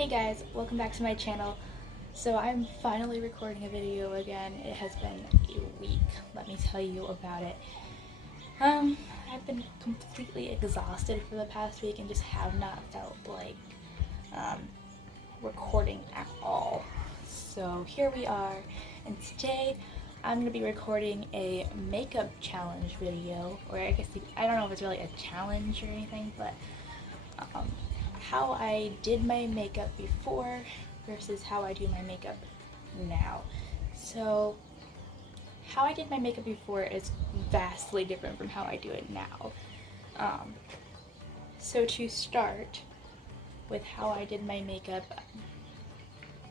Hey guys, welcome back to my channel. So I'm finally recording a video again. It has been a week, let me tell you about it. I've been completely exhausted for the past week and just have not felt like recording at all. So here we are, and today I'm going to be recording a makeup challenge video, or I guess I don't know if it's really a challenge or anything, but how I did my makeup before versus how I do my makeup now. So how I did my makeup before is vastly different from how I do it now. So to start with how I did my makeup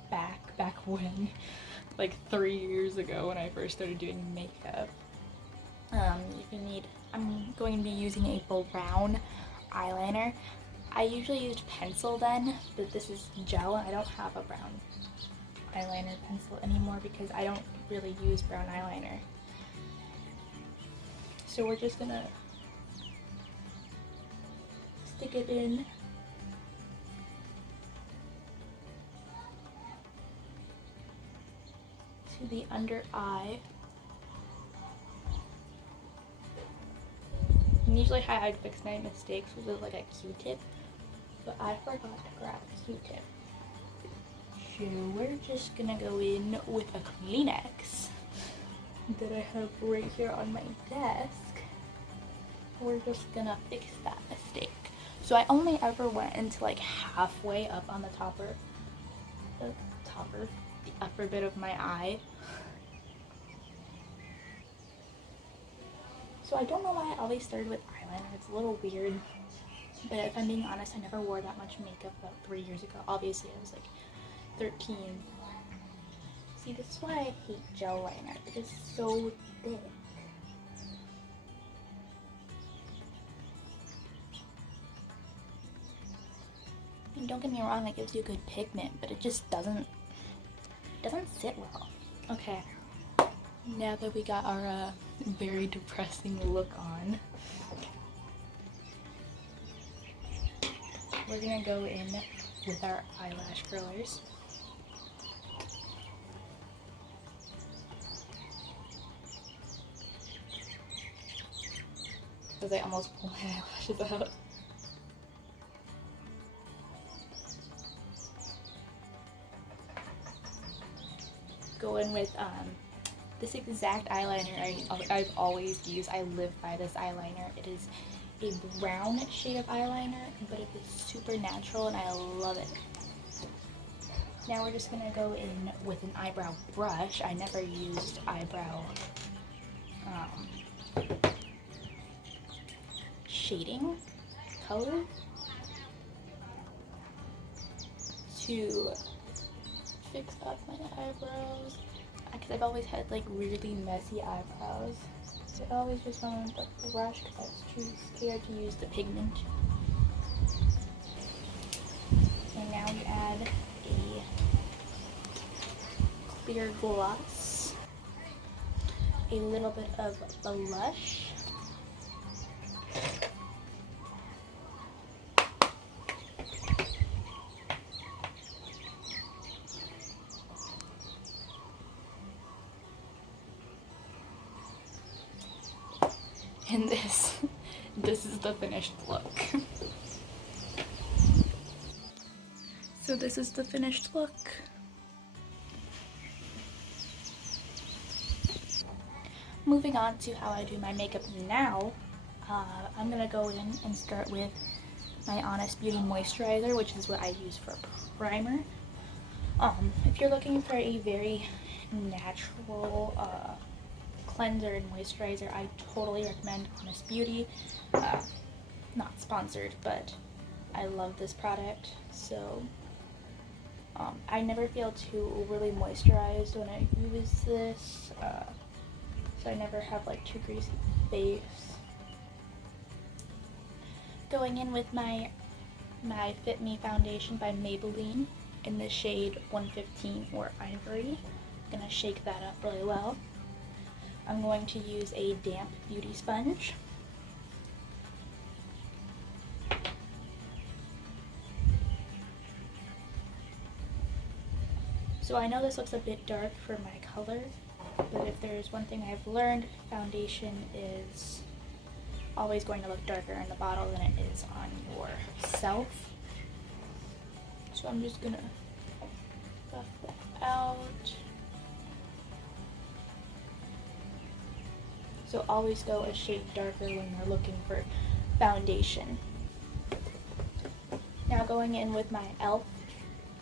back when, like 3 years ago when I first started doing makeup, I'm going to be using a brown eyeliner. I usually used pencil then, but this is gel. I don't have a brown eyeliner pencil anymore because I don't really use brown eyeliner. So we're just gonna stick it in to the under eye. And usually how I'd fix my mistakes was with like a Q-tip, but I forgot to grab a Q-tip. So we're just gonna go in with a Kleenex that I have right here on my desk. We're just gonna fix that mistake. So I only ever went into like halfway up on the upper bit of my eye. So I don't know why I always started with eyeliner. It's a little weird, but if I'm being honest, I never wore that much makeup about 3 years ago. Obviously, I was like 13. See, this is why I hate gel liner. It is so thick. And don't get me wrong, it gives you good pigment, but it just doesn't sit well. Okay, now that we got our very depressing look on, we're gonna go in with our eyelash curlers. Because I almost pulled my eyelashes out. Go in with this exact eyeliner I've always used. I live by this eyeliner. It is a brown shade of eyeliner, but it is super natural and I love it. Now we're just gonna go in with an eyebrow brush. I never used eyebrow shading color to fix up my eyebrows, because I've always had like really messy eyebrows. So I always just went with the brush because I was too scared to use the pigment. And now we add a clear gloss, a little bit of blush, and this is the finished look. So this is the finished look. Moving on to how I do my makeup now, I'm gonna go in and start with my Honest Beauty moisturizer, which is what I use for primer. If you're looking for a very natural cleanser and moisturizer, I totally recommend Honest Beauty. Not sponsored, but I love this product. So I never feel too overly moisturized when I use this, so I never have like too greasy face. Going in with my Fit Me foundation by Maybelline in the shade 115 or Ivory. I'm gonna shake that up really well. I'm going to use a damp beauty sponge. So I know this looks a bit dark for my color, but if there's one thing I've learned, foundation is always going to look darker in the bottle than it is on yourself. So I'm just gonna buff that out. So always go a shade darker when you're looking for foundation. Now going in with my e.l.f.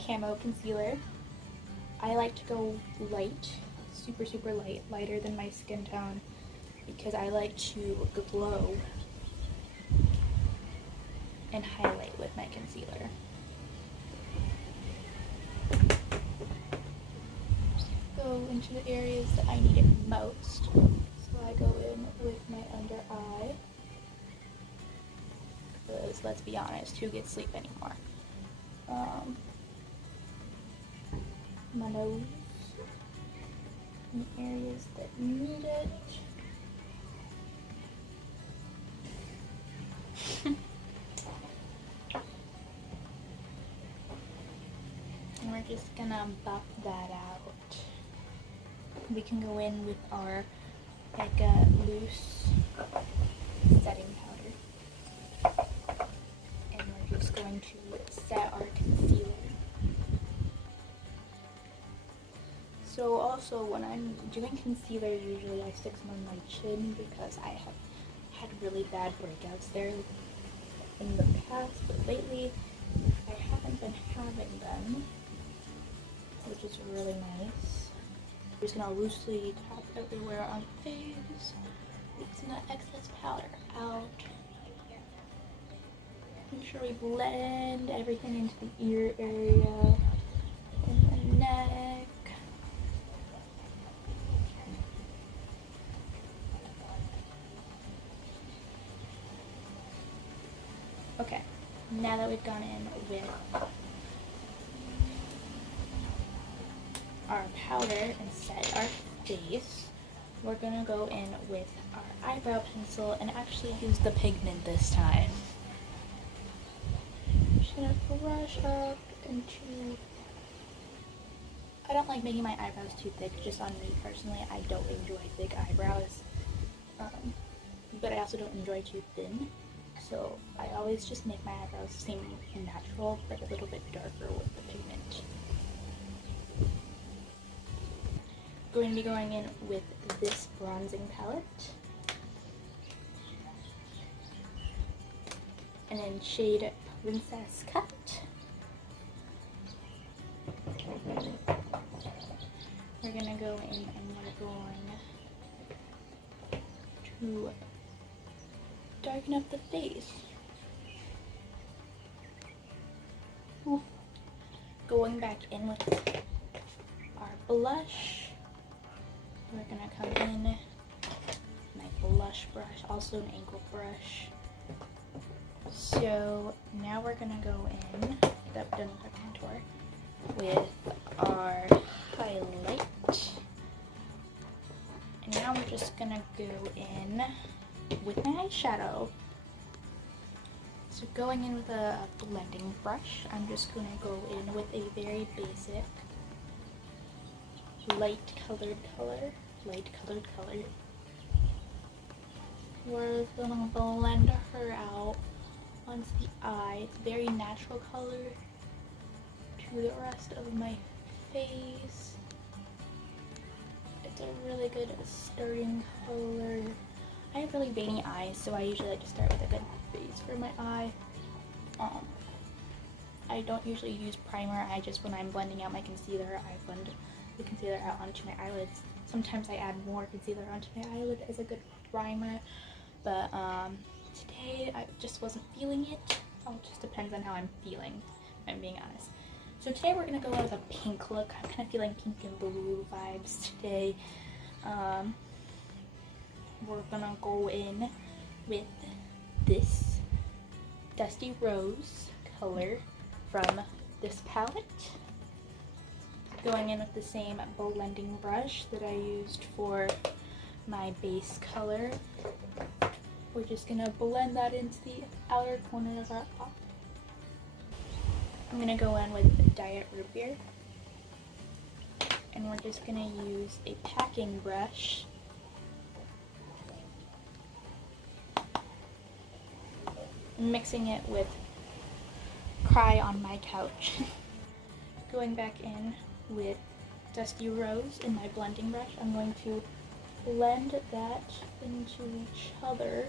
Camo Concealer. I like to go light, super light, lighter than my skin tone, because I like to glow and highlight with my concealer. Just go into the areas that I need it most. So I go in with my under eye, because let's be honest, who gets sleep anymore? My nose, in the areas that need it. And we're just gonna buff that out. We can go in with our loose setting powder, and we're just going to set our concealer. So also when I'm doing concealer, usually I stick some on my chin because I have had really bad breakouts there in the past, but lately I haven't been having them, which is really nice. I'm just gonna loosely tap everywhere on the face, mixing that excess powder out. Make sure we blend everything into the ear area and the neck. Okay, now that we've gone in with our powder and set our face, we're gonna go in with our eyebrow pencil and actually use the pigment this time. I'm just gonna brush up into... I don't like making my eyebrows too thick, just on me personally. I don't enjoy thick eyebrows, but I also don't enjoy too thin. So I always just make my eyebrows seem natural, but a little bit darker with the pigment. We're going to be going in with this bronzing palette, and in shade Princess Cut. We're going to go in and we're going to darken up the face. Ooh. Going back in with our blush, we're gonna come in my blush brush, also an angled brush. So now we're gonna go in, that done with our contour, with our highlight. And now we're just gonna go in with my eyeshadow. So going in with a blending brush, I'm just going to go in with a very basic light colored color. We're going to blend her out onto the eye. It's a very natural color to the rest of my face. It's a really good starting color. I have really veiny eyes, so I usually like to start with a good base for my eye. I don't usually use primer. I just, when I'm blending out my concealer, I blend the concealer out onto my eyelids. Sometimes I add more concealer onto my eyelid as a good primer, but today I just wasn't feeling it. It all just depends on how I'm feeling, if I'm being honest. So today we're going to go with a pink look. I'm kind of feeling pink and blue vibes today. We're gonna go in with this Dusty Rose color from this palette. Going in with the same blending brush that I used for my base color. We're just gonna blend that into the outer corner of our eye. I'm gonna go in with Diet Root Beer. and we're just going to use a packing brush. Mixing it with Cry on My Couch. Going back in with Dusty Rose in my blending brush, I'm going to blend that into each other,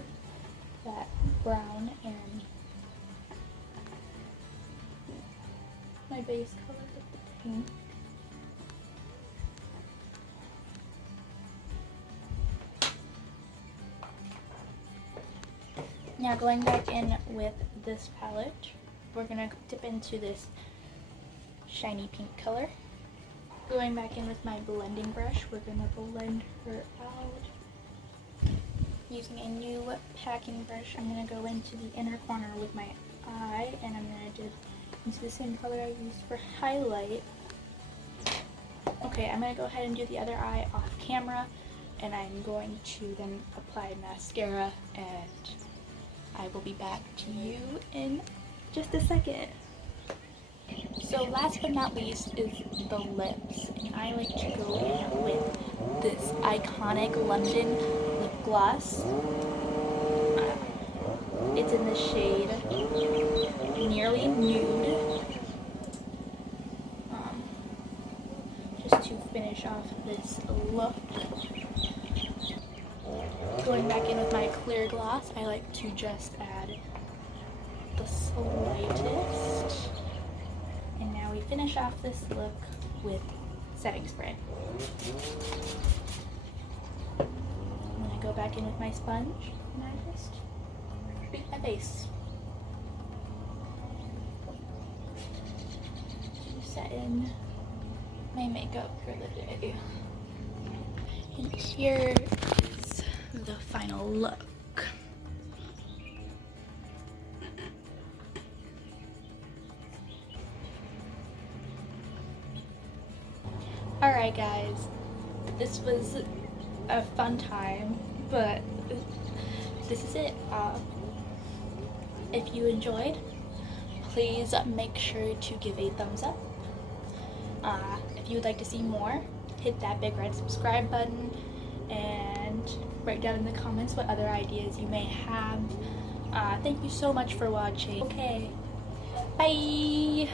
that brown and my base color with the pink. Now going back in with this palette, we're going to dip into this shiny pink color. Going back in with my blending brush, we're going to blend her out. Using a new packing brush, I'm going to go into the inner corner with my eye, and I'm going to dip into the same color I used for highlight. Okay, I'm going to go ahead and do the other eye off camera, and I'm going to then apply mascara, and I will be back to you in just a second. So last but not least is the lips, and I like to go in with this iconic London lip gloss. It's in the shade Nearly Nude. Just to finish off this look. Going back in with my clear gloss, I like to just add the slightest. And now we finish off this look with setting spray. I'm going to go back in with my sponge and I just treat my base. To set in my makeup for the day. And here is the final look. Alright guys, this was a fun time, but this is it. If you enjoyed, please make sure to give a thumbs up. If you would like to see more, hit that big red subscribe button and write down in the comments what other ideas you may have. Thank you so much for watching. Okay, bye!